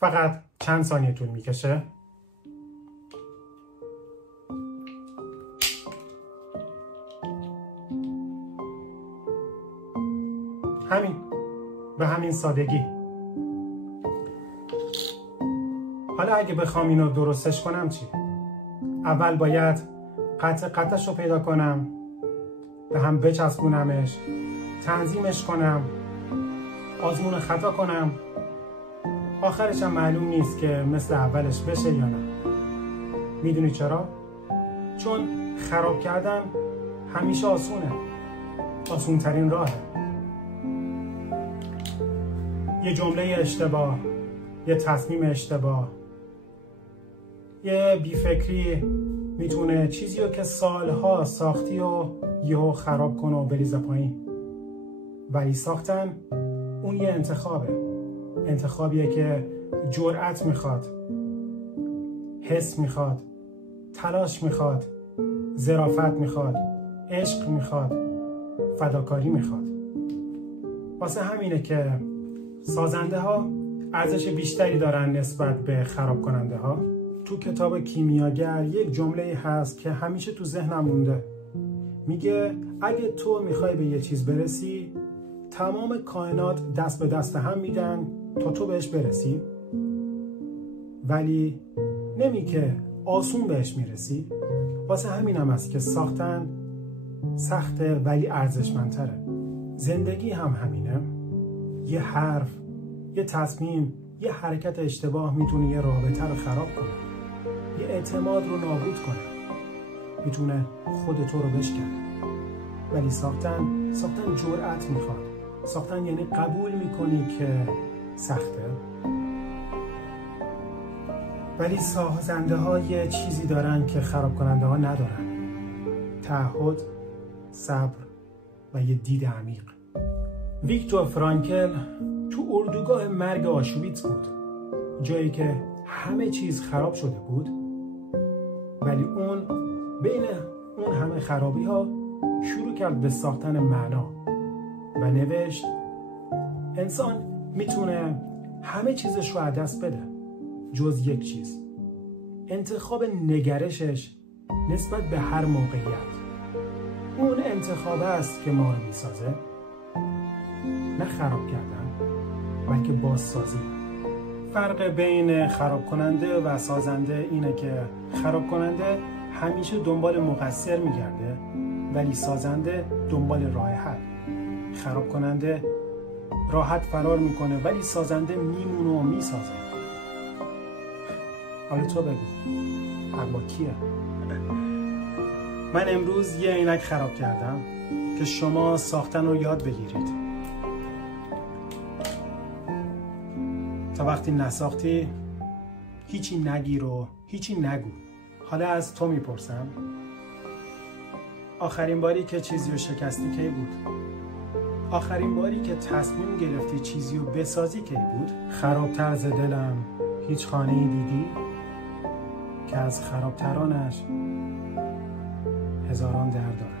فقط چند ثانیه طول میکشه. همین، به همین سادگی. حالا اگه بخوام اینو درستش کنم چی؟ اول باید قطعش رو پیدا کنم، به هم بچسبونمش، تنظیمش کنم، آزمون خطا کنم، آخرش هم معلوم نیست که مثل اولش بشه یا نه. میدونی چرا؟ چون خراب کردن همیشه آسونه، آسون ترین راهه. یه جمله اشتباه، یه تصمیم اشتباه، یه بیفکری میتونه چیزی رو که سالها ساختی و یهو خراب کنه و بریزه پایین. ولی ساختن اون یه انتخابه، انتخابیه که جرأت میخواد، حس میخواد، تلاش میخواد، ظرافت میخواد، عشق میخواد، فداکاری میخواد. واسه همینه که سازنده ها ارزش بیشتری دارن نسبت به خراب کننده ها. تو کتاب کیمیاگر یک جمله هست که همیشه تو ذهنم مونده. میگه اگه تو میخوای به یه چیز برسی، تمام کائنات دست به دست هم میدن تا تو بهش برسی، ولی نمیگه آسون بهش میرسی. واسه همین هم هست که ساختن سخته ولی ارزشمندتره. زندگی هم همینه. یه حرف، یه تصمیم، یه حرکت اشتباه میتونه یه رابطه رو خراب کنه، یه اعتماد رو نابود کنه، میتونه خود تو رو بشکنه. ولی ساختن جرأت میخواد. ساختن یعنی قبول میکنی که سخته. ولی سازنده ها یه چیزی دارن که خراب کننده ها ندارن: تعهد، صبر و یه دید عمیق. ویکتور فرانکل تو اردوگاه مرگ آشویتس بود، جایی که همه چیز خراب شده بود، ولی اون بین اون همه خرابی ها شروع کرد به ساختن معنا و نوشت انسان میتونه همه چیزش رو از دست بده جز یک چیز: انتخاب نگرشش نسبت به هر موقعیت. اون انتخاب است که ما رو میسازه، نه خراب کردن بلکه بازسازی. فرق بین خراب کننده و سازنده اینه که خراب کننده همیشه دنبال مقصر میگرده، ولی سازنده دنبال راه حل. خراب کننده راحت فرار میکنه، ولی سازنده میمونه و میسازه. حالا تو بگو حق با کیه؟ من امروز یه عینک خراب کردم که شما ساختن رو یاد بگیرید. تا وقتی نساختی هیچی نگیر و هیچی نگو. حالا از تو میپرسم، آخرین باری که چیزی رو شکستی کی بود؟ آخرین باری که تصمیم گرفتی چیزی رو بسازی کی بود؟ خرابتر ز دلم هیچ خانه‌ای دیدی که از خرابترانش هزاران در دارد.